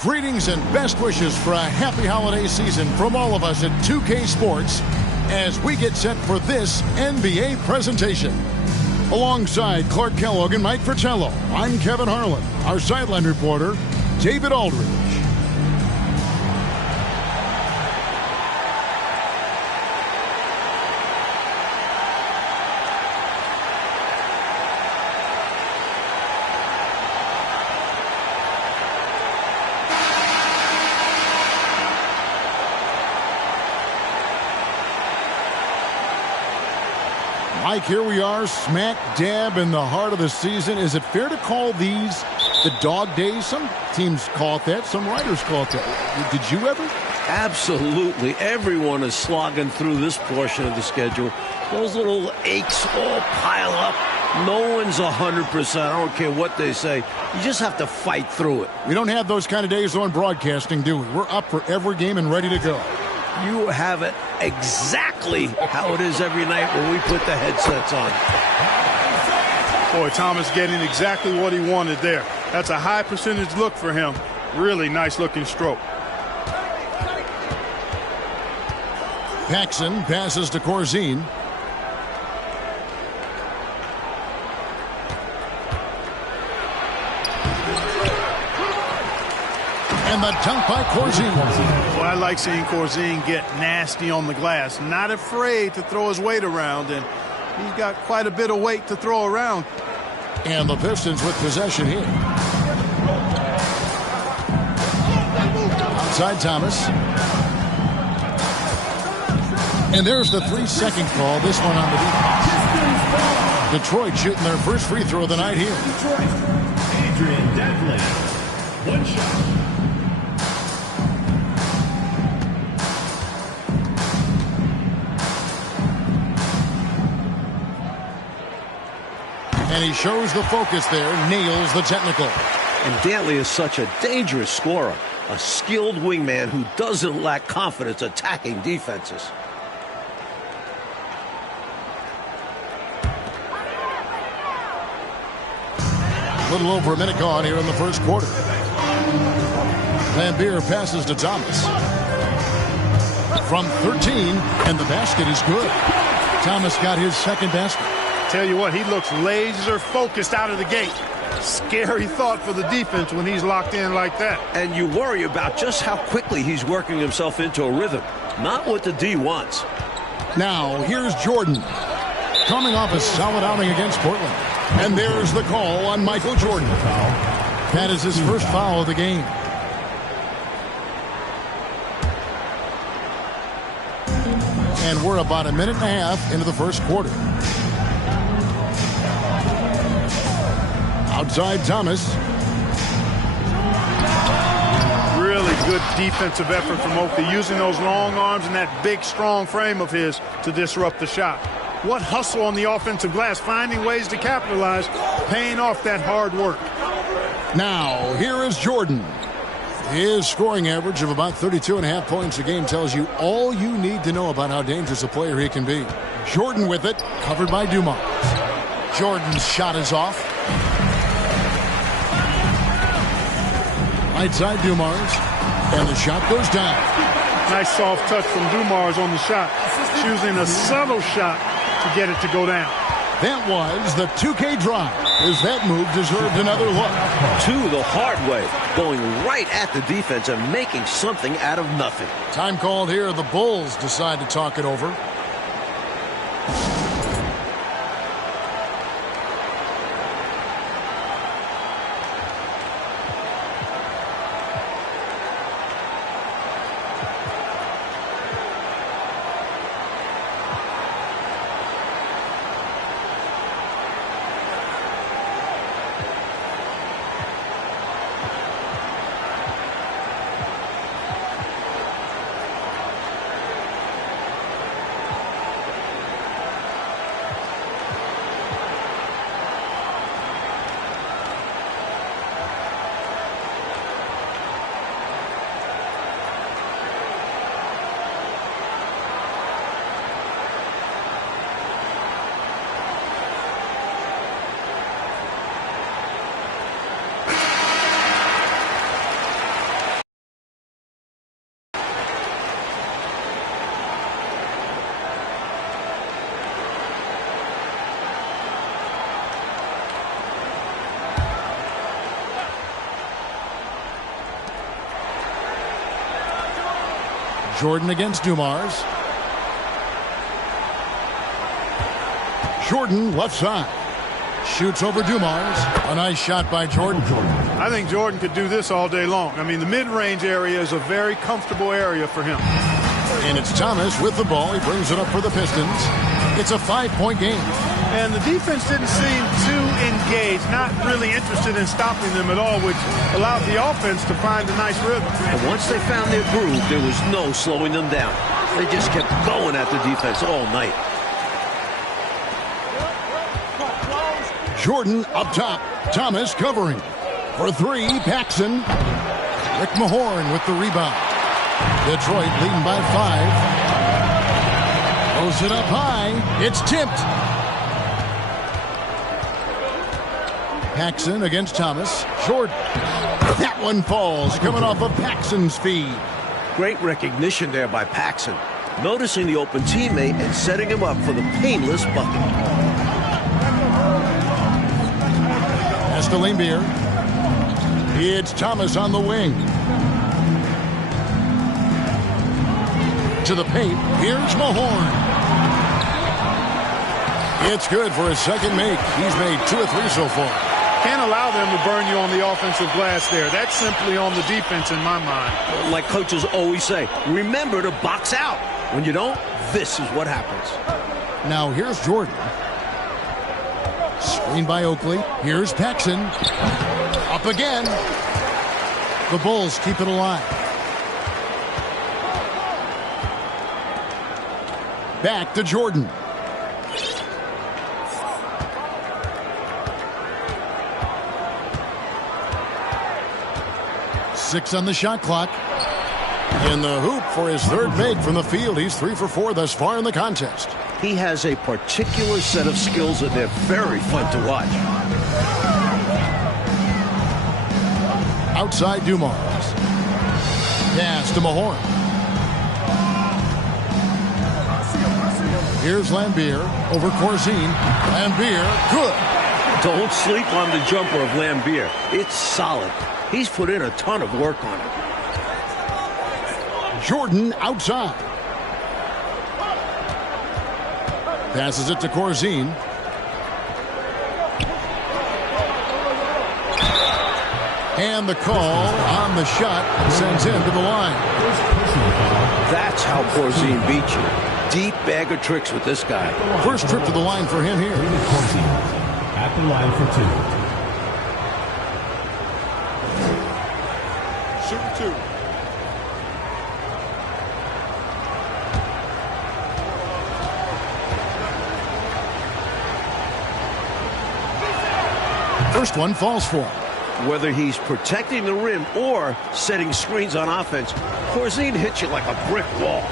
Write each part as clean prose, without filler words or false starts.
Greetings and best wishes for a happy holiday season from all of us at 2K Sports as we get set for this NBA presentation. Alongside Clark Kellogg and Mike Fratello, I'm Kevin Harlan. Our sideline reporter, David Aldridge. Mike, here we are, smack dab in the heart of the season. Is it fair to call these the dog days? Some teams call it that. Some writers call it that. Did you ever? Absolutely. Everyone is slogging through this portion of the schedule. Those little aches all pile up. No one's 100%. I don't care what they say. You just have to fight through it. We don't have those kind of days on broadcasting, do we? We're up for every game and ready to go. You have it exactly how it is every night when we put the headsets on. Boy, Thomas getting exactly what he wanted there. That's a high percentage look for him. Really nice looking stroke. Paxson passes to Corzine. And the dunk by Corzine. Well, I like seeing Corzine get nasty on the glass. Not afraid to throw his weight around, and he's got quite a bit of weight to throw around. And the Pistons with possession here. Outside Thomas. And there's the 3-second call. This one on the defense. Detroit shooting their first free throw of the night here. Adrian Devlin. One shot. And he shows the focus there, nails the technical. And Dantley is such a dangerous scorer, a skilled wingman who doesn't lack confidence attacking defenses. A little over a minute gone here in the first quarter. Lambeer passes to Thomas. From 13, and the basket is good. Thomas got his second basket. Tell you what, he looks laser focused out of the gate. Scary thought for the defense when he's locked in like that. And you worry about just how quickly he's working himself into a rhythm. Not what the D wants. Now, here's Jordan. Coming off a solid outing against Portland. And there's the call on Michael Jordan. That is his first foul of the game. And we're about a minute and a half into the first quarter. Outside Thomas. Really good defensive effort from Oakley, using those long arms and that big, strong frame of his to disrupt the shot. What hustle on the offensive glass, finding ways to capitalize, paying off that hard work. Now, here is Jordan. His scoring average of about 32.5 points a game tells you all you need to know about how dangerous a player he can be. Jordan with it, covered by Dumars. Jordan's shot is off. Right side Dumars, and the shot goes down. Nice soft touch from Dumars on the shot, choosing a subtle shot to get it to go down. That was the 2K drive, as that move deserved another look. The hard way, going right at the defense and making something out of nothing. Time called here. The Bulls decide to talk it over. Jordan against Dumars. Jordan left side. Shoots over Dumars. A nice shot by Jordan. I think Jordan could do this all day long. I mean, the mid-range area is a very comfortable area for him. And it's Thomas with the ball. He brings it up for the Pistons. It's a 5-point game. And the defense didn't seem too engaged, not really interested in stopping them at all, which allowed the offense to find a nice rhythm. And once they found their groove, there was no slowing them down. They just kept going at the defense all night. Jordan up top. Thomas covering. For three, Paxson. Rick Mahorn with the rebound. Detroit leading by 5. Throws it up high. It's tipped. Paxson against Thomas. Jordan. That one falls, coming off of Paxson's feed. Great recognition there by Paxson. Noticing the open teammate and setting him up for the painless bucket. Pass to Lambier. It's Thomas on the wing. To the paint. Here's Mahorn. It's good for his second make. He's made 2 or 3 so far. Can't allow them to burn you on the offensive glass there. That's simply on the defense in my mind. Like coaches always say, remember to box out. When you don't, this is what happens. Now here's Jordan. Screen by Oakley. Here's Paxson. Up again. The Bulls keep it alive. Back to Jordan. Six on the shot clock. In the hoop for his third make from the field. He's 3 for 4 thus far in the contest. He has a particular set of skills that they're very fun to watch. Outside Dumars. Pass to Mahorn. Here's Lambier over Corzine. Lambier, good. Don't sleep on the jumper of Lambier. It's solid. He's put in a ton of work on it. Jordan outside. Passes it to Corzine. And the call on the shot sends him to the line. That's how Corzine beat you. Deep bag of tricks with this guy. First trip to the line for him here. At the line for 2. Shooting 2. First one falls for him. Whether he's protecting the rim or setting screens on offense, Corzine hits you like a brick wall.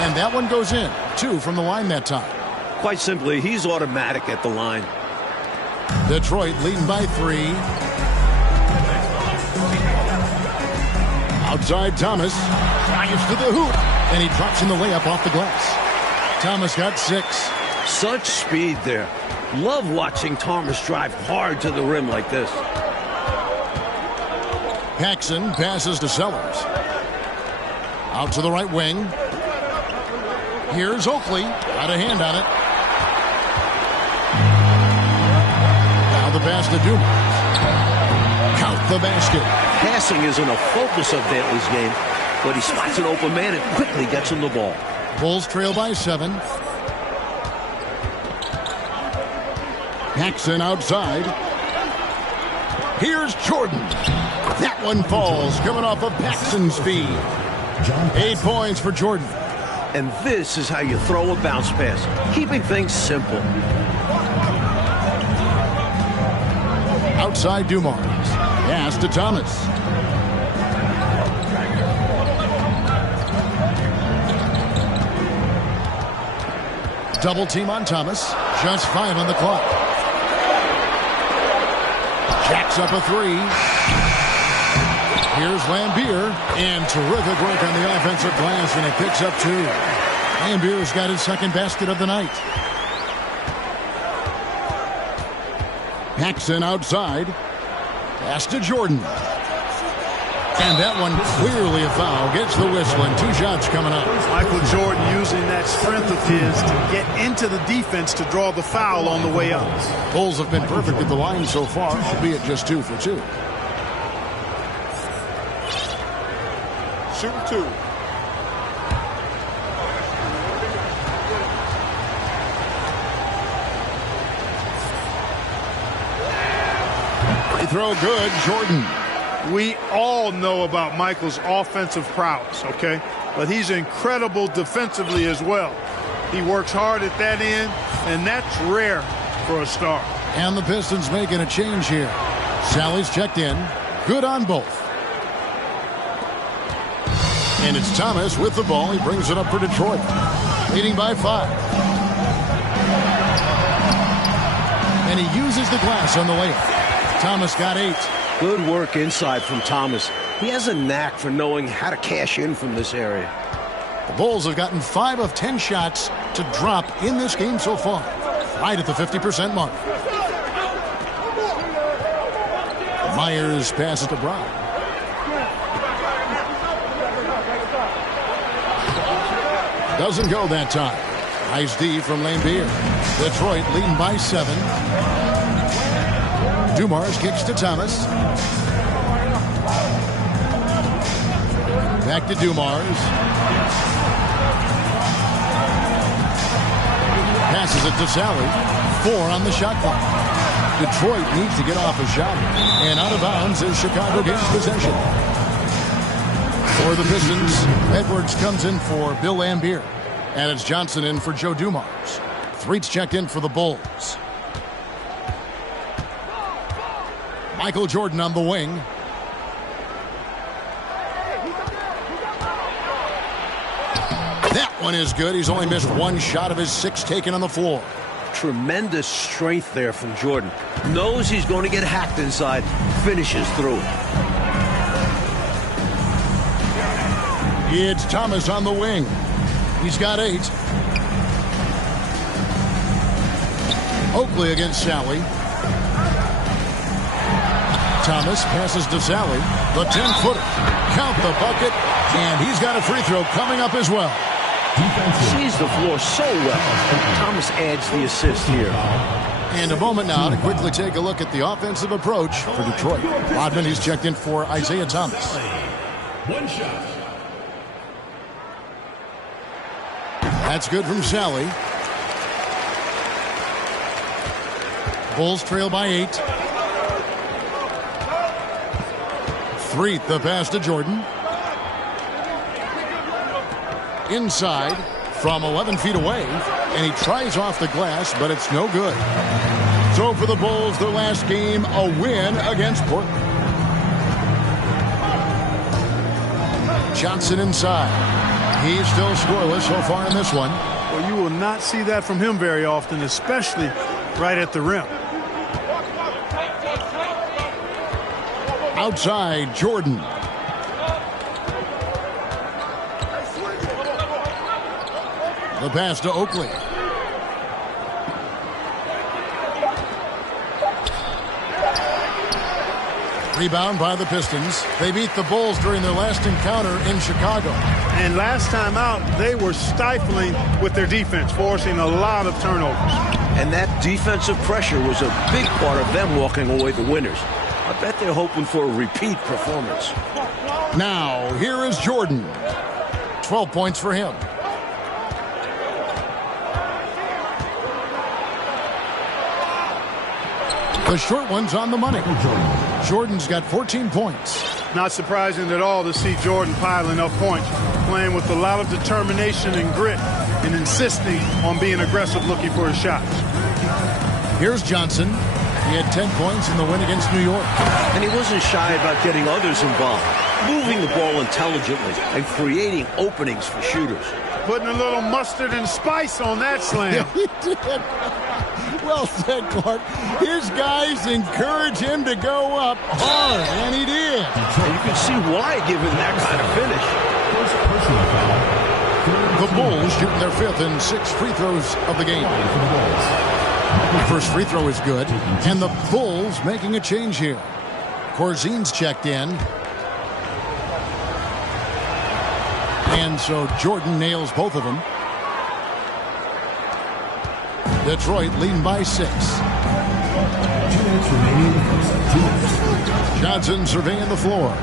And that one goes in. 2 from the line that time. Quite simply, he's automatic at the line. Detroit leading by 3. Outside Thomas. Drives to the hoop. And he drops in the layup off the glass. Thomas got 6. Such speed there. Love watching Thomas drive hard to the rim like this. Paxson passes to Sellers. Out to the right wing. Here's Oakley. Got a hand on it. Now the pass to Dumars. Count the basket. Passing isn't a focus of Dantley's game, but he spots an open man and quickly gets him the ball. Bulls trail by 7. Paxson outside. Here's Jordan. That one falls, coming off of Paxson's feed. 8 points for Jordan. And this is how you throw a bounce pass, keeping things simple. Outside Dumars. Pass to Thomas. Double team on Thomas. Just 5 on the clock. Jacks up a 3. Here's Lambier. And terrific work on the offensive glass, and it picks up 2. Lambier's got his second basket of the night. Paxson outside. Pass to Jordan. And that one clearly a foul. Gets the whistle and 2 shots coming up. Michael Jordan using that strength of his to get into the defense to draw the foul on the way up. Bulls have been perfect at the line so far, albeit just 2 for 2. Shooting 2. Free throw good, Jordan. We all know about Michael's offensive prowess, okay? But he's incredible defensively as well. He works hard at that end, and that's rare for a star. And the Pistons making a change here. Sally's checked in. Good on both. And it's Thomas with the ball. He brings it up for Detroit. Leading by 5. And he uses the glass on the layup. Thomas got 8. Good work inside from Thomas. He has a knack for knowing how to cash in from this area. The Bulls have gotten 5 of 10 shots to drop in this game so far. Right at the 50% mark. Myers passes to Brown. Doesn't go that time. Nice D from Lambeer. Detroit leading by 7. Dumars kicks to Thomas. Back to Dumars. Passes it to Sally. 4 on the shot clock. Detroit needs to get off a shot. And out of bounds as Chicago gains possession. For the Pistons, Edwards comes in for Bill Lambeer. And it's Johnson in for Joe Dumars. Threet's checked in for the Bulls. Michael Jordan on the wing. That one is good. He's only missed 1 shot of his 6 taken on the floor. Tremendous strength there from Jordan. Knows he's going to get hacked inside. Finishes through. It's Thomas on the wing. He's got 8. Oakley against Sally. Thomas passes to Sally. The 10-footer. Count the bucket. And he's got a free throw coming up as well. Sees the floor so well. Thomas adds the assist here. And a moment now to quickly take a look at the offensive approach for Detroit. Rodman, he's checked in for Isaiah Thomas. 1 shot. That's good from Sally. Bulls trail by 8. Threet, the pass to Jordan. Inside from 11 feet away. And he tries off the glass, but it's no good. So for the Bulls, their last game, a win against Portland. Johnson inside. He's still scoreless so far in this one. Well, you will not see that from him very often, especially right at the rim. Outside, Jordan. The pass to Oakley. Rebound by the Pistons. They beat the Bulls during their last encounter in Chicago. And last time out, they were stifling with their defense, forcing a lot of turnovers. And that defensive pressure was a big part of them walking away the winners. I bet they're hoping for a repeat performance. Now, here is Jordan. 12 points for him. The short one's on the money. Jordan's got 14 points. Not surprising at all to see Jordan piling up points, playing with a lot of determination and grit, and insisting on being aggressive looking for his shots. Here's Johnson. He had 10 points in the win against New York. And he wasn't shy about getting others involved, moving the ball intelligently and creating openings for shooters. Putting a little mustard and spice on that slam. He did. Well said, Clark. His guys encourage him to go up hard, and he did. And you can see why, given that kind of finish. The Bulls shooting their 5th and 6th free throws of the game. The first free throw is good, and the Bulls making a change here. Corzine's checked in. And so Jordan nails both of them. Detroit leading by 6. Johnson surveying the floor.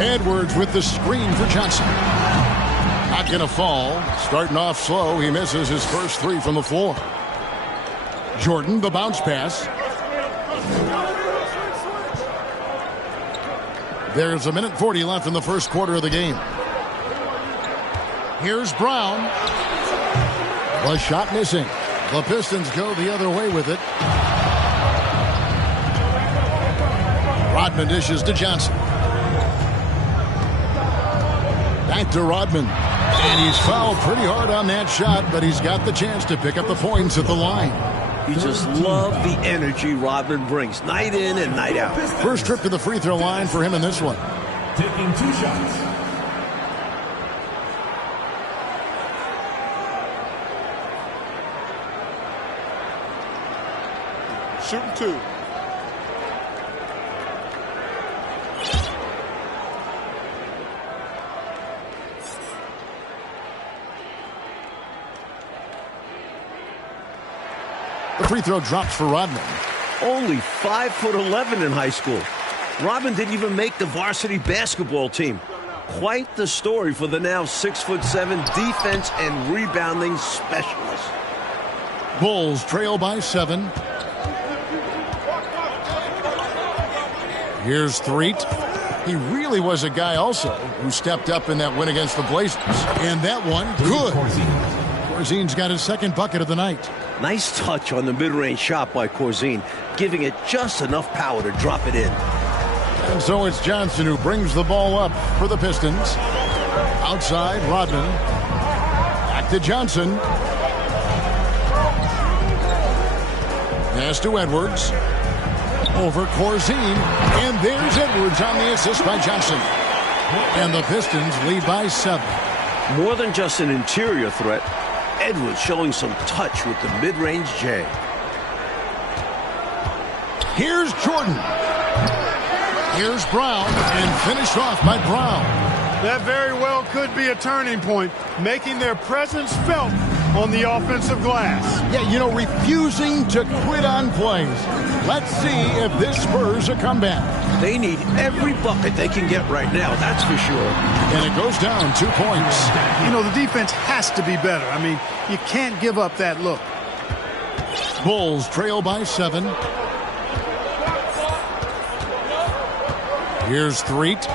Edwards with the screen for Johnson. Not going to fall. Starting off slow. He misses his first 3 from the floor. Jordan, the bounce pass. There's a minute 40 left in the first quarter of the game. Here's Brown. The shot missing. The Pistons go the other way with it. Rodman dishes to Johnson. Back to Rodman. And he's fouled pretty hard on that shot, but he's got the chance to pick up the points at the line. You just love the energy Rodman brings, night in and night out. First trip to the free throw line for him in this one. Taking 2 shots. Shooting 2. The free throw drops for Rodman. Only 5'11" in high school. Rodman didn't even make the varsity basketball team. Quite the story for the now 6'7" defense and rebounding specialist. Bulls trail by 7. Here's Threet. He really was a guy also who stepped up in that win against the Blazers. And that one, good. Corzine's got his second bucket of the night. Nice touch on the mid-range shot by Corzine, giving it just enough power to drop it in. And so it's Johnson who brings the ball up for the Pistons. Outside, Rodman. Back to Johnson. Pass to Edwards. Over Corzine. And there's Edwards on the assist by Johnson. And the Pistons lead by 7. More than just an interior threat, Edwards showing some touch with the mid-range J. Here's Jordan. Here's Brown, and finished off by Brown. That very well could be a turning point, making their presence felt on the offensive glass. Yeah, you know, refusing to quit on plays. Let's see if this spurs a comeback. They need every bucket they can get right now, that's for sure. And it goes down 2 points. You know, the defense has to be better. I mean, you can't give up that look. Bulls trail by 7. Here's Threet.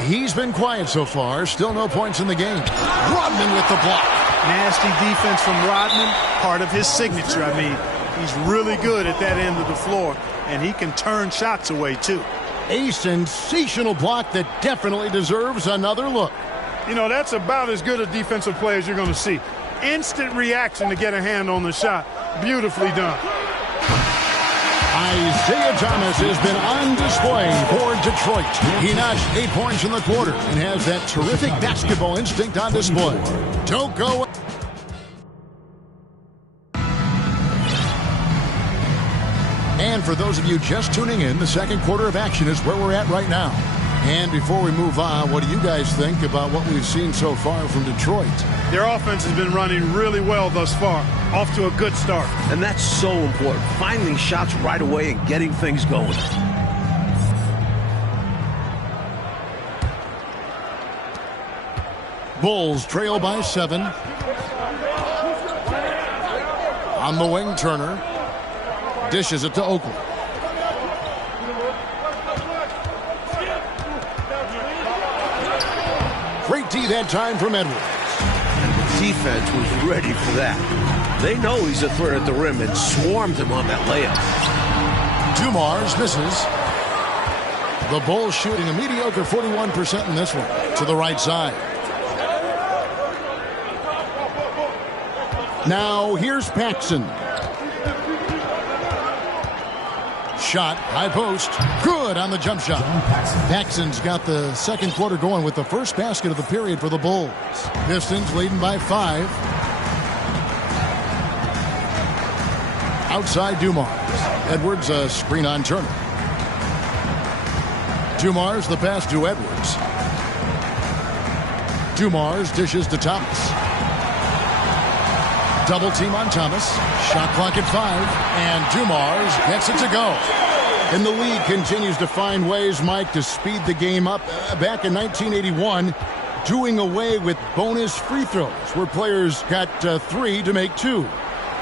He's been quiet so far. Still no points in the game. Rodman with the block. Nasty defense from Rodman, part of his signature. I mean, he's really good at that end of the floor, and he can turn shots away, too. A sensational block that definitely deserves another look. You know, that's about as good a defensive play as you're going to see. Instant reaction to get a hand on the shot. Beautifully done. Isaiah Thomas has been on display for Detroit. He notched 8 points in the quarter and has that terrific basketball instinct on display. Don't go. And for those of you just tuning in, the second quarter of action is where we're at right now. And before we move on, what do you guys think about what we've seen so far from Detroit? Their offense has been running really well thus far. Off to a good start. And that's so important. Finding shots right away and getting things going. Bulls trail by 7. On the wing, Turner. Dishes it to Oakley. Great D that time from Edwards. Defense was ready for that. They know he's a threat at the rim and swarmed him on that layup. Dumars misses. The Bulls shooting a mediocre 41% in this one. To the right side. Now here's Paxson. Shot, high post, good on the jump shot. Paxson's got the second quarter going with the first basket of the period for the Bulls. Pistons leading by 5. Outside Dumars. Edwards a screen on Turner. Dumars the pass to Edwards. Dumars dishes to Thomas. Double team on Thomas. Shot clock at 5. And Dumars gets it to go. And the league continues to find ways, Mike, to speed the game up. Back in 1981, doing away with bonus free throws, where players got 3 to make 2.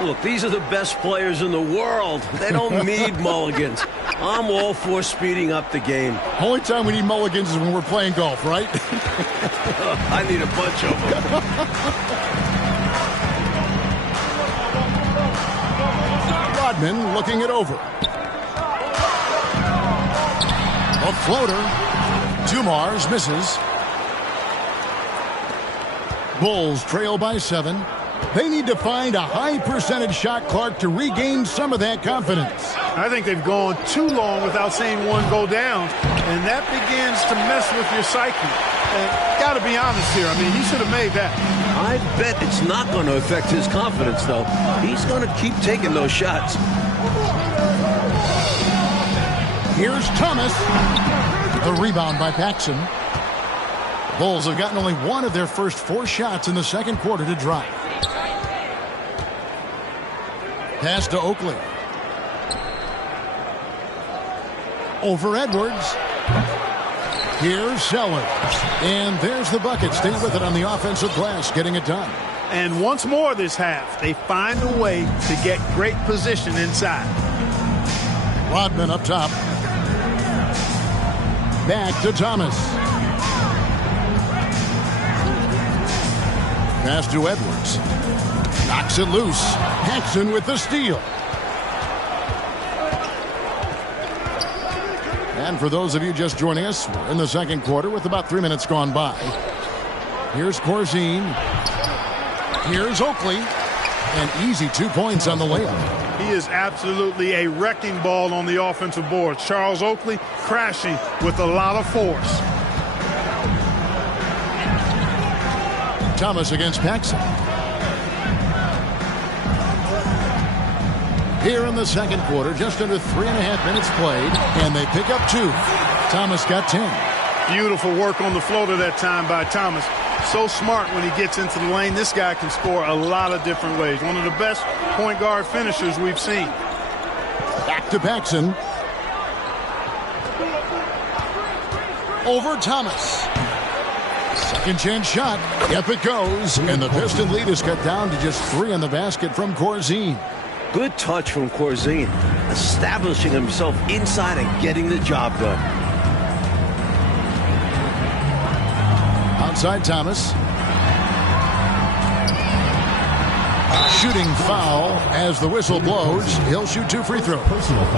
Look, these are the best players in the world. They don't need mulligans. I'm all for speeding up the game. Only time we need mulligans is when we're playing golf, right? I need a bunch of them. Rodman looking it over. A floater. Dumars misses. Bulls trail by 7. They need to find a high percentage shot, Clark, to regain some of that confidence. I think they've gone too long without seeing one go down, and that begins to mess with your psyche. And got to be honest here. I mean, he should have made that. I bet it's not going to affect his confidence, though. He's going to keep taking those shots. Here's Thomas. The rebound by Paxson. Bulls have gotten only one of their first 4 shots in the second quarter to drive. Pass to Oakley. Over Edwards. Here's Sellers. And there's the bucket. Stay with it on the offensive glass, getting it done. And once more this half, they find a way to get great position inside. Rodman up top. Back to Thomas. Pass to Edwards. Knocks it loose. Paxson with the steal. And for those of you just joining us, we're in the second quarter with about 3 minutes gone by. Here's Corzine. Here's Oakley. And easy 2 points on the layup. He is absolutely a wrecking ball on the offensive board. Charles Oakley crashing with a lot of force. Thomas against Paxson. Here in the second quarter, just under 3.5 minutes played, and they pick up 2. Thomas got 10. Beautiful work on the floater that time by Thomas. So smart when he gets into the lane. This guy can score a lot of different ways. One of the best point guard finishers we've seen. Back to Paxson. Over Thomas. Second chance shot. Up it goes. And the Piston lead is cut down to just 3 on the basket from Corzine. Good touch from Corzine, establishing himself inside and getting the job done. Outside Thomas. Shooting foul as the whistle blows. He'll shoot 2 free throws.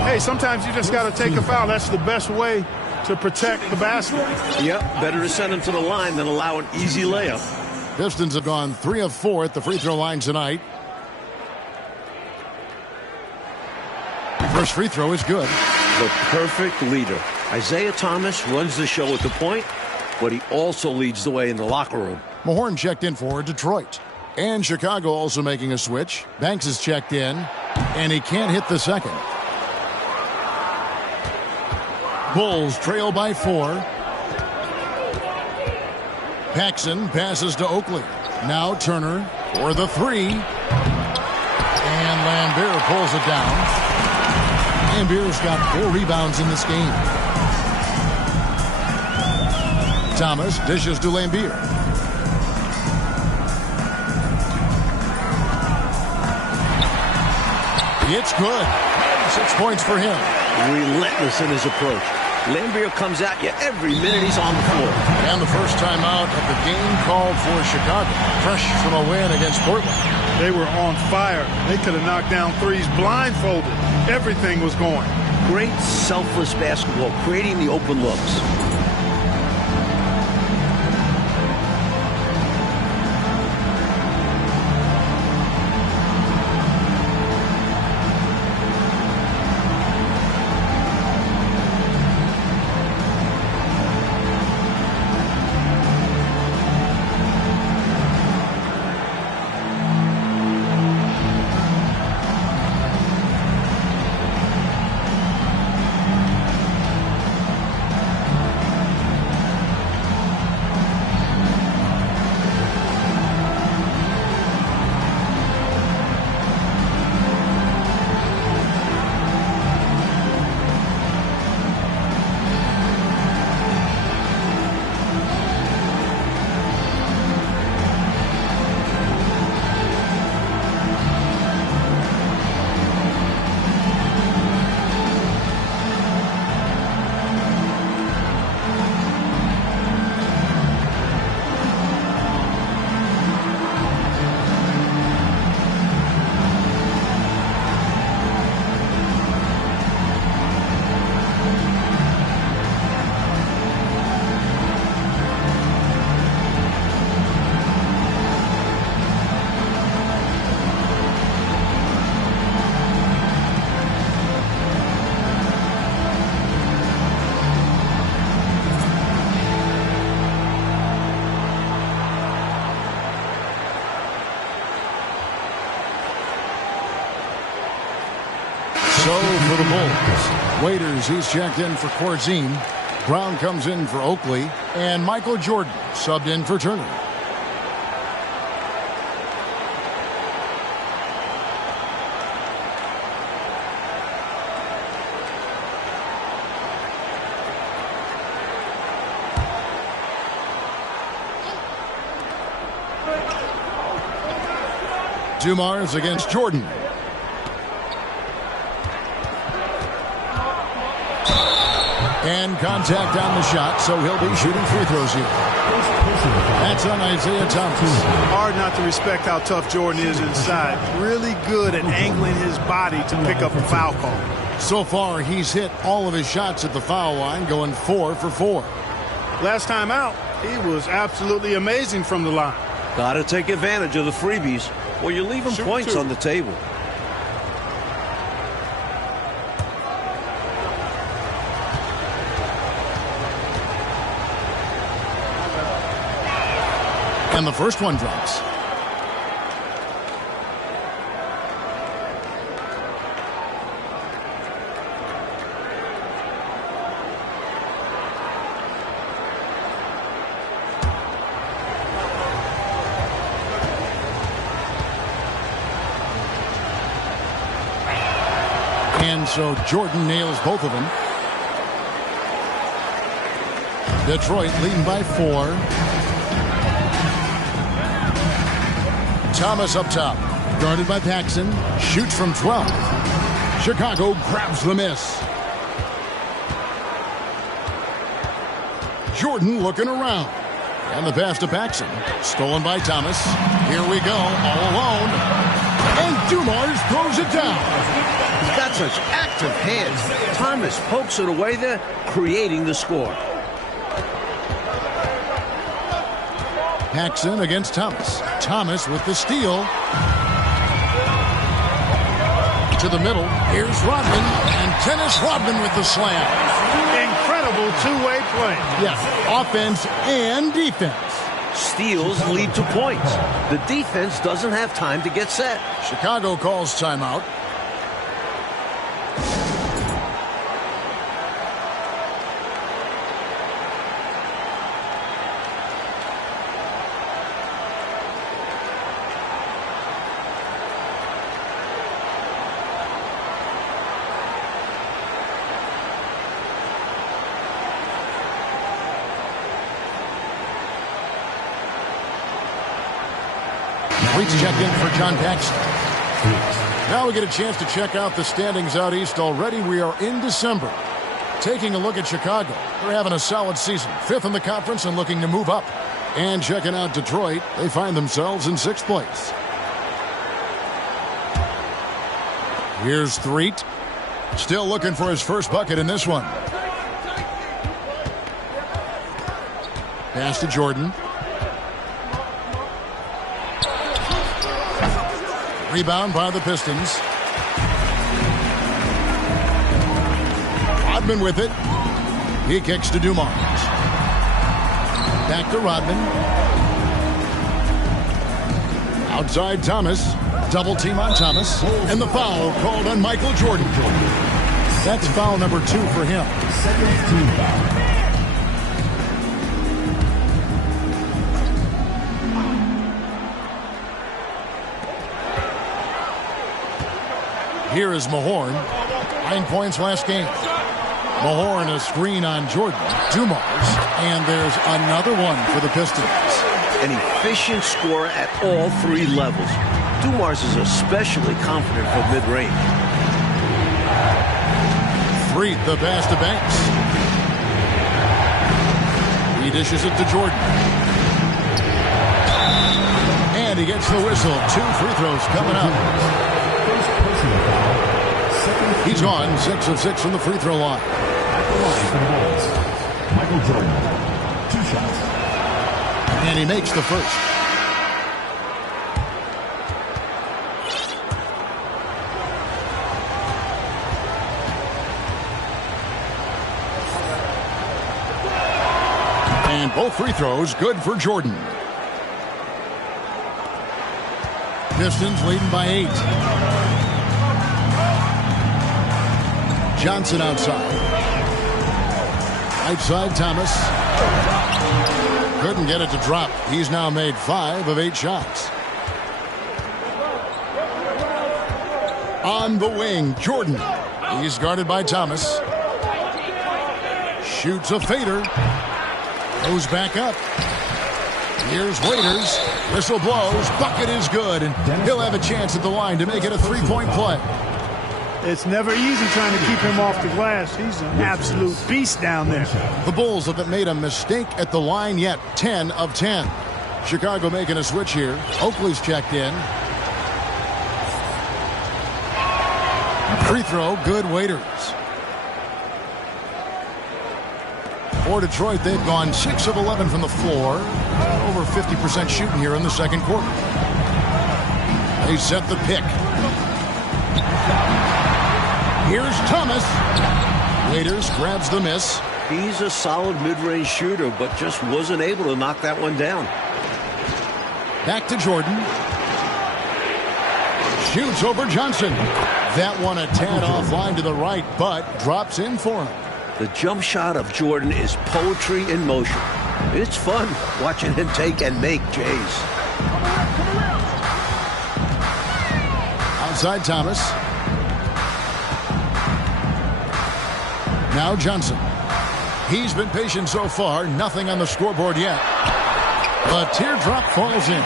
Hey, sometimes you just got to take a foul. That's the best way to protect the basket. Yep, better to send him to the line than allow an easy layup. Pistons have gone 3 of 4 at the free throw line tonight. First free throw is good. The perfect leader. Isaiah Thomas runs the show at the point, but he also leads the way in the locker room. Mahorn checked in for Detroit. And Chicago also making a switch. Banks is checked in, and he can't hit the second. Bulls trail by 4. Paxson passes to Oakley. Now Turner for the 3. And Lambeer pulls it down. Lambeer's got 4 rebounds in this game. Thomas dishes to Lambeer. It's good. 6 points for him. Relentless in his approach. Lambeer comes at you every minute he's on the floor. And the first time out of the game called for Chicago. Fresh from a win against Portland. They were on fire. They could have knocked down threes blindfolded. Everything was going. Great selfless basketball, creating the open looks. So for the Bulls, Waiters, he's checked in for Corzine. Brown comes in for Oakley. And Michael Jordan subbed in for Turner. Dumars against Jordan. And contact on the shot, so he'll be shooting free throws here. That's on Isaiah Thomas. Hard not to respect how tough Jordan is inside. Really good at angling his body to pick up a foul call. So far, he's hit all of his shots at the foul line, going 4 for 4. Last time out, he was absolutely amazing from the line. Got to take advantage of the freebies, or you're leaving points on the table. And the first one drops. And so Jordan nails both of them. Detroit leading by 4. Thomas up top, guarded by Paxson, shoots from 12. Chicago grabs the miss. Jordan looking around. And the pass to Paxson, stolen by Thomas. Here we go, all alone. And Dumars throws it down. He's got such active hands. Thomas pokes it away there, creating the score. Paxson against Thomas. Thomas with the steal. To the middle. Here's Rodman. And Dennis Rodman with the slam. Incredible two-way play. Yeah, offense and defense. Steals lead to points. The defense doesn't have time to get set. Chicago calls timeout. Reeds checked in for John Paxson. Now we get a chance to check out the standings out east already. We are in December. Taking a look at Chicago. They're having a solid season. 5th in the conference and looking to move up. And checking out Detroit, they find themselves in 6th place. Here's Threet. Still looking for his first bucket in this one. Pass to Jordan. Rebound by the Pistons. Rodman with it. He kicks to Dumars. Back to Rodman. Outside Thomas. Double team on Thomas. And the foul called on Michael Jordan. That's foul number 2 for him. Second team foul. Here is Mahorn. 9 points last game. Mahorn a screen on Jordan. Dumars. And there's another one for the Pistons. An efficient scorer at all 3 levels. Dumars is especially confident from mid-range. Threet the pass to Banks. He dishes it to Jordan. And he gets the whistle. 2 free throws coming up. He's gone 6 of 6 from the free throw line. At the line for the Bulls, Michael Jordan, 2 shots. And he makes the first. And both free throws good for Jordan. Pistons leading by 8. Johnson outside. Right side, Thomas. Couldn't get it to drop. He's now made 5 of 8 shots. On the wing, Jordan. He's guarded by Thomas. Shoots a fader. Goes back up. Here's Waiters. Whistle blows. Bucket is good. And he'll have a chance at the line to make it a 3-point play. It's never easy trying to keep him off the glass. He's an absolute beast down there. The Bulls haven't made a mistake at the line yet. 10 of 10. Chicago making a switch here. Oakley's checked in. Free throw, good. Waiters. For Detroit, they've gone 6 of 11 from the floor. Over 50% shooting here in the second quarter. They set the pick. Here's Thomas. Waiters grabs the miss. He's a solid mid-range shooter, but just wasn't able to knock that one down. Back to Jordan. Shoots over Johnson. That one a tad offline to the right, but drops in for him. The jump shot of Jordan is poetry in motion. It's fun watching him take and make J's. Outside Thomas. Now Johnson. He's been patient so far. Nothing on the scoreboard yet. A teardrop falls in.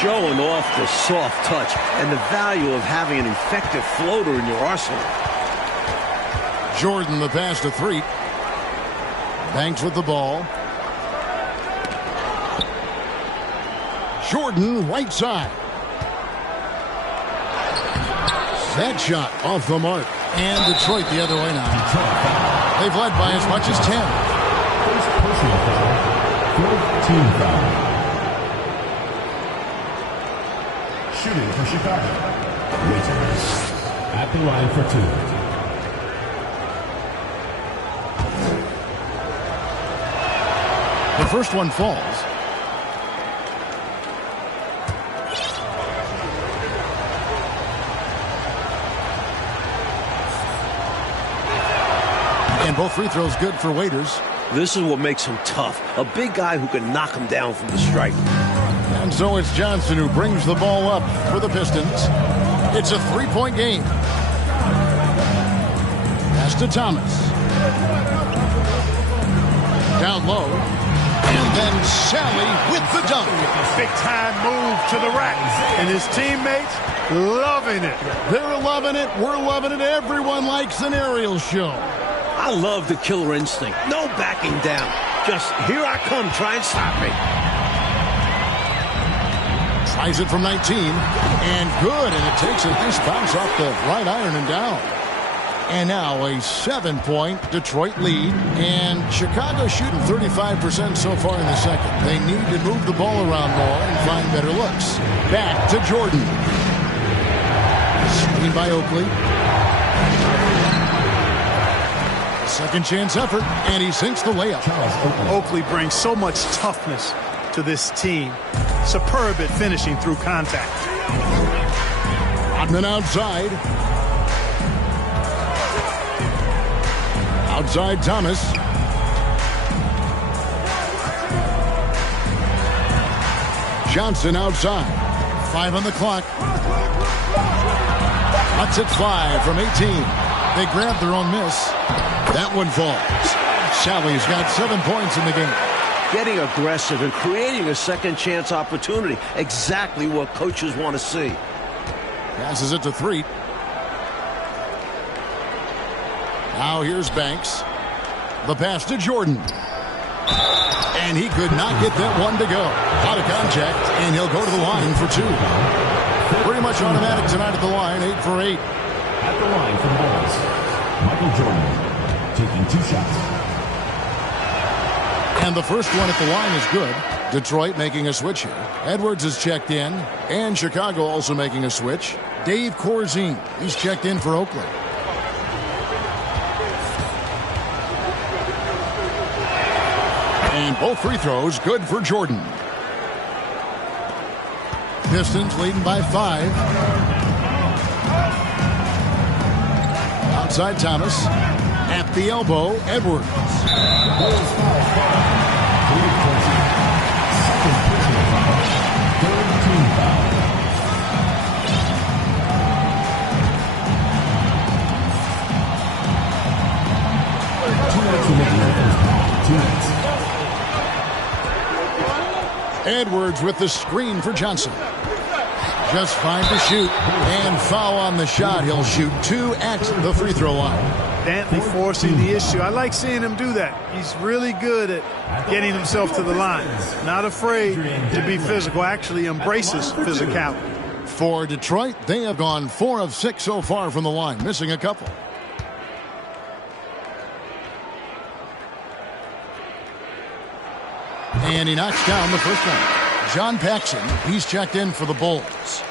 Showing off the soft touch and the value of having an effective floater in your arsenal. Jordan the pass to 3. Banks with the ball. Jordan right side. That shot off the mark. And Detroit the other way now. They've led by as much as 10. First personal foul. 4th team foul. Shooting for Chicago. Waiters at the line for 2. The first one falls. And both free throws good for Waiters. This is what makes him tough. A big guy who can knock him down from the stripe. And so it's Johnson who brings the ball up for the Pistons. It's a 3-point game. Pass to Thomas. Down low. And then Sally with the dunk. Big time move to the rack. And his teammates loving it. They're loving it. We're loving it. Everyone likes an aerial show. I love the killer instinct. No backing down. Just, here I come, try and stop me. Tries it from 19. And good. And it takes a nice bounce off the right iron and down. And now a 7-point Detroit lead. And Chicago shooting 35% so far in the second. They need to move the ball around more and find better looks. Back to Jordan. Screen by Oakley. Second chance effort, and he sinks the layup. Oakley brings so much toughness to this team. Superb at finishing through contact. Rodman outside. Outside Thomas. Johnson outside. 5 on the clock. Cuts it 5 from 18. They grab their own miss. That one falls. Sally's got 7 points in the game. Getting aggressive and creating a second chance opportunity. Exactly what coaches want to see. Passes it to 3. Now here's Banks. The pass to Jordan. And he could not get that one to go. Out of contact, and he'll go to the line for 2. Pretty much automatic tonight at the line, 8 for 8. At the line for the Bulls, Michael Jordan taking 2 shots. And the first one at the line is good. Detroit making a switch here. Edwards is checked in, and Chicago also making a switch. Dave Corzine, he's checked in for Oakland. And both free throws good for Jordan. Pistons leading by 5. outside Thomas. At the elbow, Edwards. Edwards with the screen for Johnson. Just 5 to shoot. And foul on the shot. He'll shoot 2 at the free throw line. Dantley forcing the issue. I like seeing him do that. He's really good at getting himself to the line. Not afraid to be physical. Actually embraces physicality. For Detroit, they have gone 4 of 6 so far from the line, missing a couple. And he knocks down the first one. John Paxson, he's checked in for the Bulls.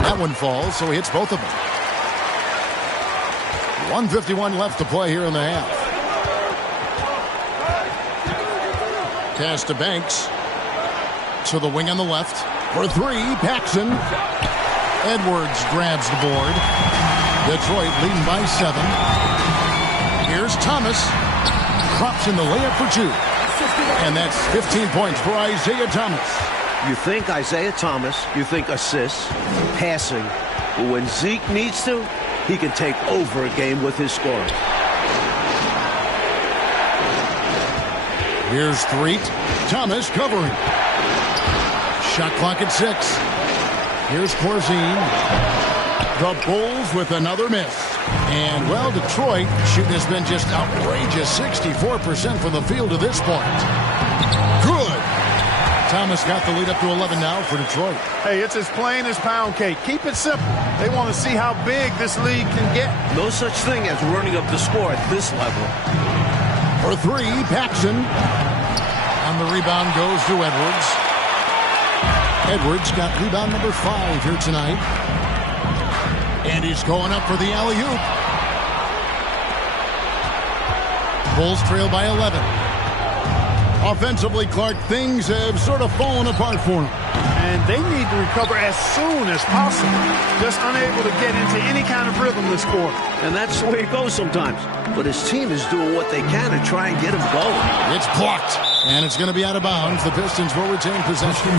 That one falls, so he hits both of them. 1:51 left to play here in the half. Pass to Banks. To the wing on the left. For 3, Paxson. Edwards grabs the board. Detroit leading by 7. Here's Thomas. Drops in the layup for 2. And that's 15 points for Isaiah Thomas. You think Isaiah Thomas, you think assists, passing. But when Zeke needs to, he can take over a game with his scoring. Here's Threet. Thomas covering. Shot clock at 6. Here's Corzine. The Bulls with another miss. And, well, Detroit shooting has been just outrageous. 64% from the field to this point. Good. Thomas got the lead up to 11 now for Detroit. Hey, it's as plain as pound cake. Keep it simple. They want to see how big this league can get. No such thing as running up the score at this level. For 3, Paxson. And the rebound goes to Edwards. Edwards got rebound number 5 here tonight. And he's going up for the alley-oop. Bulls trail by 11. Offensively, Clark, things have sort of fallen apart for him. And they need to recover as soon as possible. Just unable to get into any kind of rhythm this quarter. And that's the way it goes sometimes. But his team is doing what they can to try and get him going. It's blocked. And it's going to be out of bounds. The Pistons will retain possession.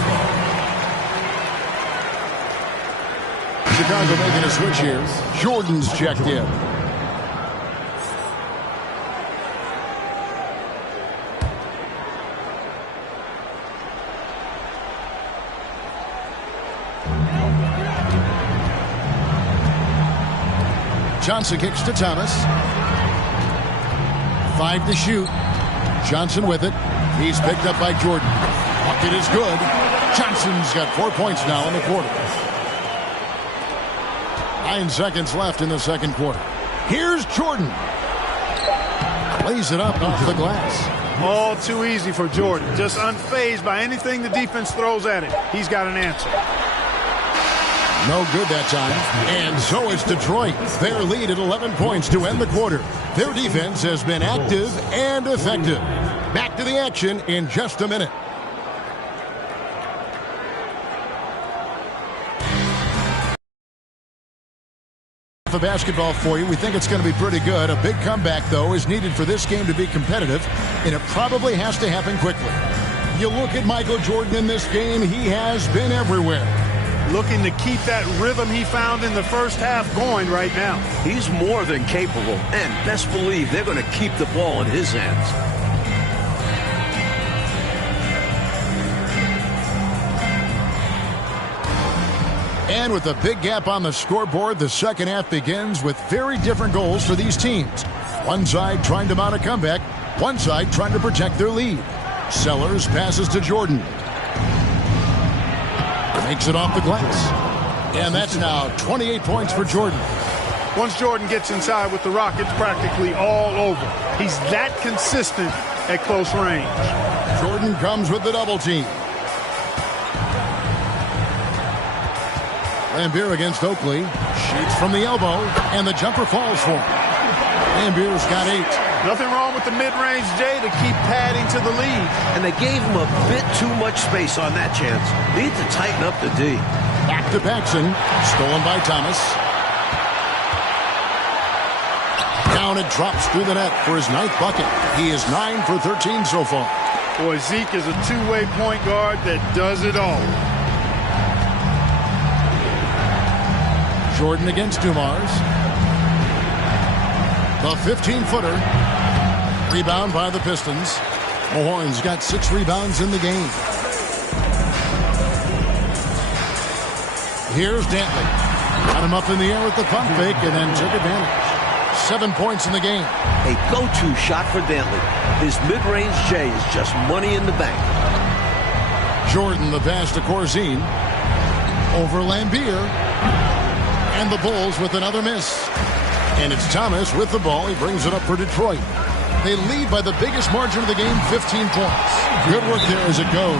Chicago making a switch here. Jordan's checked in. Johnson kicks to Thomas. 5 to shoot. Johnson with it. He's picked up by Jordan. Bucket is good. Johnson's got 4 points now in the quarter. 9 seconds left in the second quarter. Here's Jordan. Lays it up off the glass. All too easy for Jordan. Just unfazed by anything the defense throws at him. He's got an answer. No good that time. And so is Detroit. Their lead at 11 points to end the quarter. Their defense has been active and effective. Back to the action in just a minute. The basketball for you. We think it's going to be pretty good. A big comeback, though, is needed for this game to be competitive, and it probably has to happen quickly. You look at Michael Jordan in this game, he has been everywhere. Looking to keep that rhythm he found in the first half going right now. He's more than capable, and best believe they're going to keep the ball in his hands. And with a big gap on the scoreboard, the second half begins with very different goals for these teams. One side trying to mount a comeback, one side trying to protect their lead. Sellers passes to Jordan. Makes it off the glass. And that's now 28 points for Jordan. Once Jordan gets inside with the Rockets, practically all over. He's that consistent at close range. Jordan comes with the double team. Lambeer against Oakley. Shoots from the elbow, and the jumper falls for him. Lambeer's got 8. Nothing wrong with the mid-range J to keep padding to the lead. And they gave him a bit too much space on that chance. Need to tighten up the D. Back to Paxson. Stolen by Thomas. Down it drops through the net for his 9th bucket. He is 9 for 13 so far. Boy, Zeke is a two-way point guard that does it all. Jordan against Dumars. The 15-footer. Rebound by the Pistons. Horns got 6 rebounds in the game. Here's Dantley. Got him up in the air with the pump fake and then took advantage. 7 points in the game. A go-to shot for Dantley. His mid-range J is just money in the bank. Jordan the pass to Corzine. Over Lambier. And the Bulls with another miss. And it's Thomas with the ball. He brings it up for Detroit. They lead by the biggest margin of the game, 15 points. Good work there as it goes.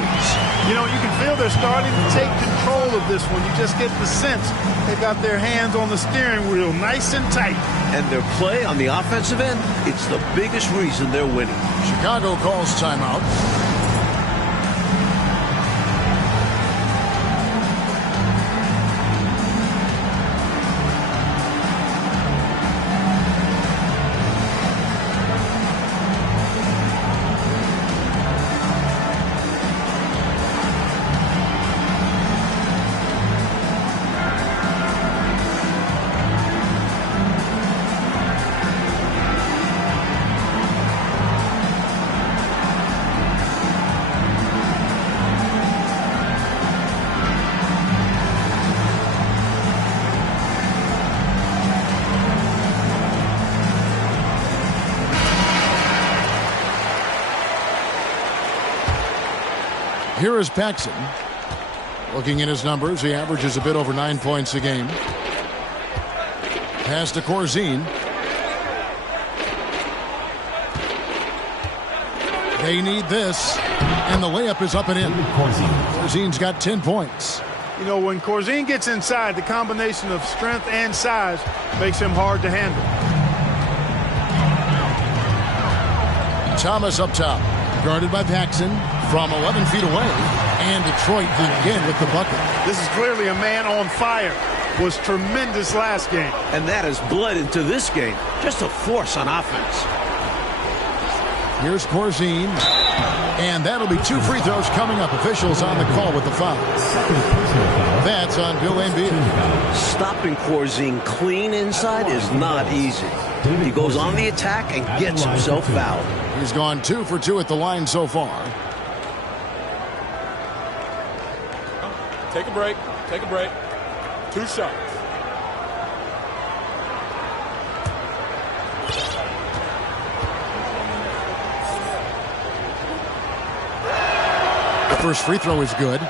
You know, you can feel they're starting to take control of this one. You just get the sense they've got their hands on the steering wheel nice and tight. And their play on the offensive end, it's the biggest reason they're winning. Chicago calls timeout. Here is Paxson. Looking at his numbers, he averages a bit over 9 points a game. Pass to Corzine. They need this. And the layup is up and in. Corzine's got 10 points. You know, when Corzine gets inside, the combination of strength and size makes him hard to handle. Thomas up top. Guarded by Paxson from 11 feet away. And Detroit again with the bucket. This is clearly a man on fire. Was tremendous last game. And that has bled into this game. Just a force on offense. Here's Corzine. And that'll be 2 free throws coming up. Officials on the call with the foul. That's on Bill Lambier. Stopping Corzine clean inside is not easy. He goes on the attack and gets himself fouled. He's gone 2 for 2 at the line so far. Take a break. Take a break. 2 shots. The first free throw is good.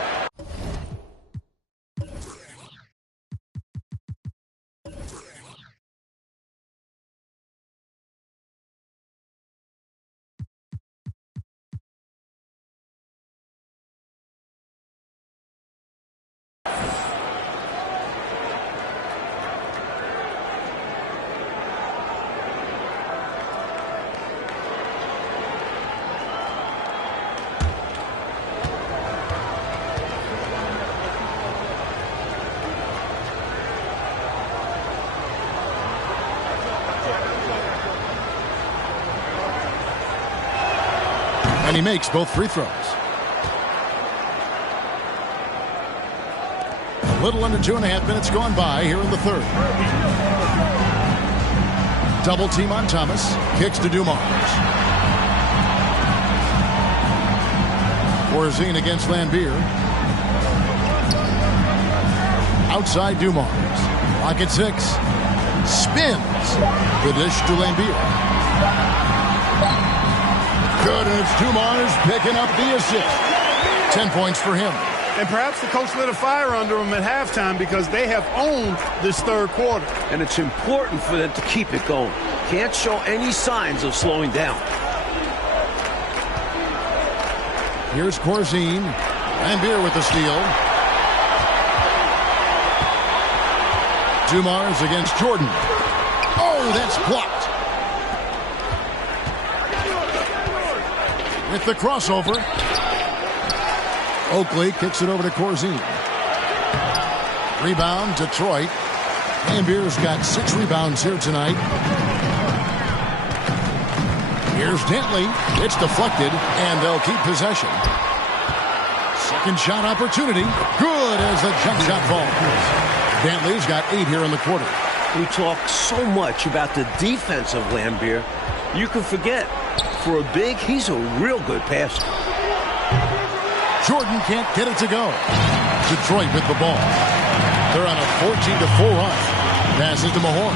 And he makes both free throws. A little under 2.5 minutes gone by here in the third. Double team on Thomas. Kicks to Dumars. Corzine against Lambier. Outside Dumars. Lock at 6. Spins. The dish to Lambier. Good, and it's Dumars picking up the assist. 10 points for him. And perhaps the coach lit a fire under him at halftime because they have owned this third quarter. And it's important for them to keep it going. Can't show any signs of slowing down. Here's Corzine. Lambier with the steal. Dumars against Jordan. Oh, that's blocked. With the crossover. Oakley kicks it over to Corzine. Rebound, Detroit. Lambier's got 6 rebounds here tonight. Here's Dantley. It's deflected, and they'll keep possession. Second shot opportunity. Good as the jump shot falls. Dantley's got 8 here in the quarter. We talk so much about the defense of Lambier. You can forget, for a big, he's a real good passer. Jordan can't get it to go. Detroit with the ball. They're on a 14-4 run. Passes to Mahorn.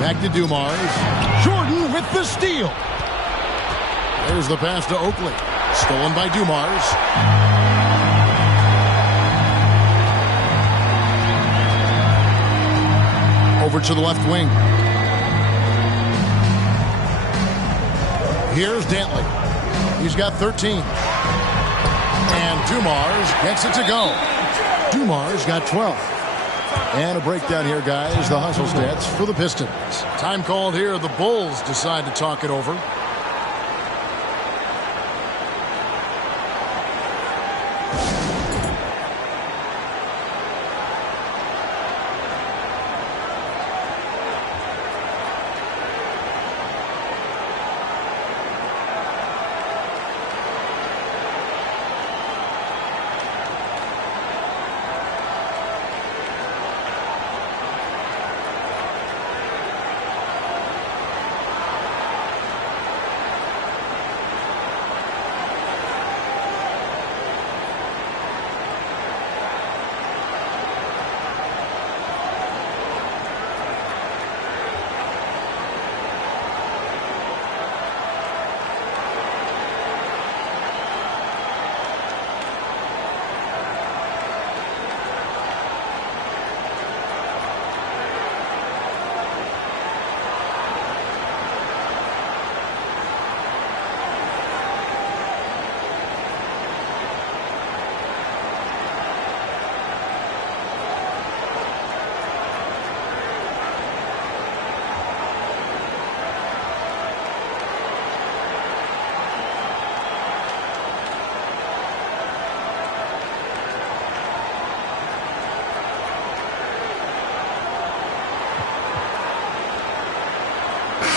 Back to Dumars. Jordan with the steal. There's the pass to Oakley. Stolen by Dumars. Over to the left wing. Here's Dantley. He's got 13. And Dumars gets it to go. Dumars got 12. And a breakdown here, guys. The hustle stats for the Pistons. Time called here. The Bulls decide to talk it over.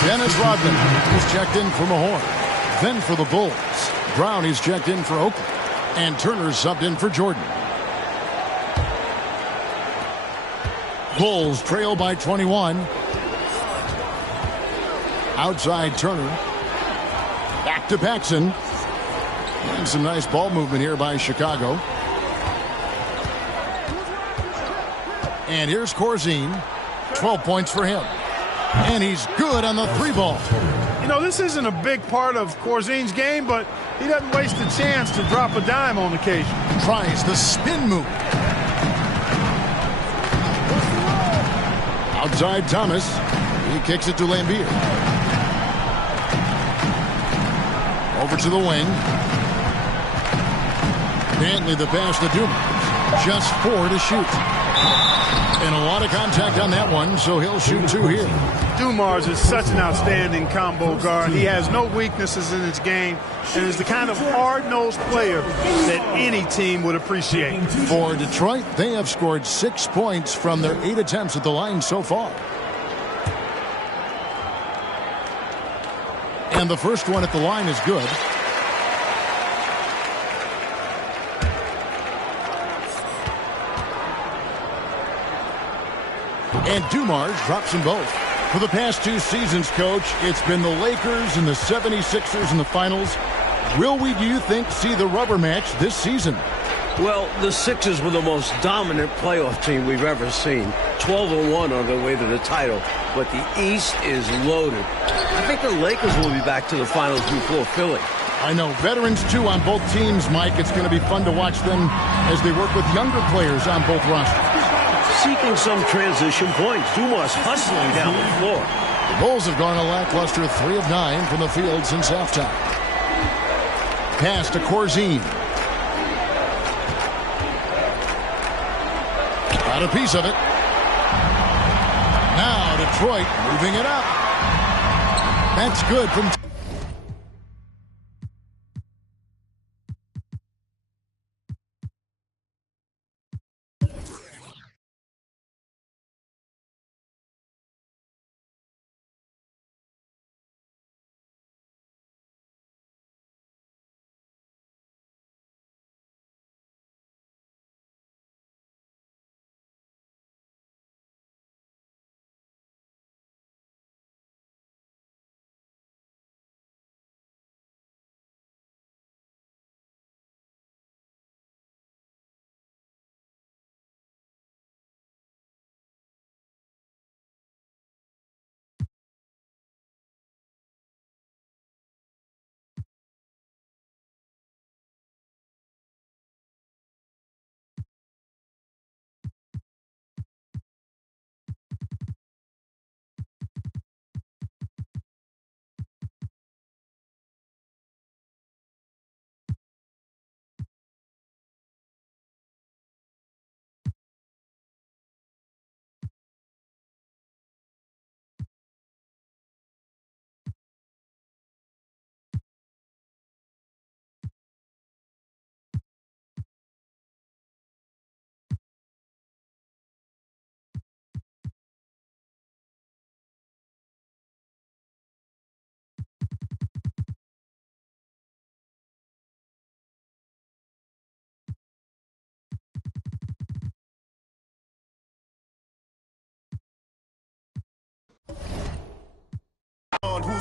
Dennis Rodman is checked in for Mahorn. Then for the Bulls, Brown is checked in for Oakley. And Turner's subbed in for Jordan. Bulls trail by 21. Outside Turner. Back to Paxson. And some nice ball movement here by Chicago. And here's Corzine. 12 points for him. And he's good on the 3-ball. You know, this isn't a big part of Corzine's game, but he doesn't waste a chance to drop a dime on occasion. Tries the spin move. Outside Thomas. He kicks it to Lambier. Over to the wing. Dantley the pass to Dumars. Just 4 to shoot. And a lot of contact on that one, so he'll shoot 2 here. Dumars is such an outstanding combo guard. He has no weaknesses in his game and is the kind of hard-nosed player that any team would appreciate. For Detroit, they have scored 6 points from their 8 attempts at the line so far. And the first one at the line is good. And Dumars drops them both. For the past 2 seasons, Coach, it's been the Lakers and the 76ers in the finals. Will we, do you think, see the rubber match this season? Well, the Sixers were the most dominant playoff team we've ever seen. 12-1 on their way to the title. But the East is loaded. I think the Lakers will be back to the finals before Philly. I know. Veterans, too, on both teams, Mike. It's going to be fun to watch them as they work with younger players on both rosters. Seeking some transition points. Dumars hustling down the floor. The Bulls have gone a lackluster 3 of 9 from the field since halftime. Pass to Corzine. Got a piece of it. Now Detroit moving it up. That's good from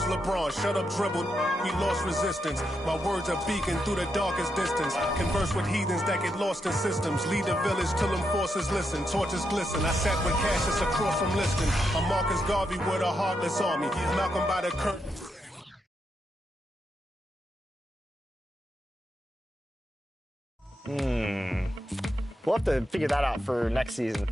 LeBron. Shut up, dribble. We lost resistance. My words are beacon through the darkest distance. Converse with heathens that get lost in systems. Lead the village till them forces listen. Torches glisten. I sat with Cassius across from Liston. I'm Marcus Garvey with a heartless army. Malcolm by the curtain. We'll have to figure that out for next season.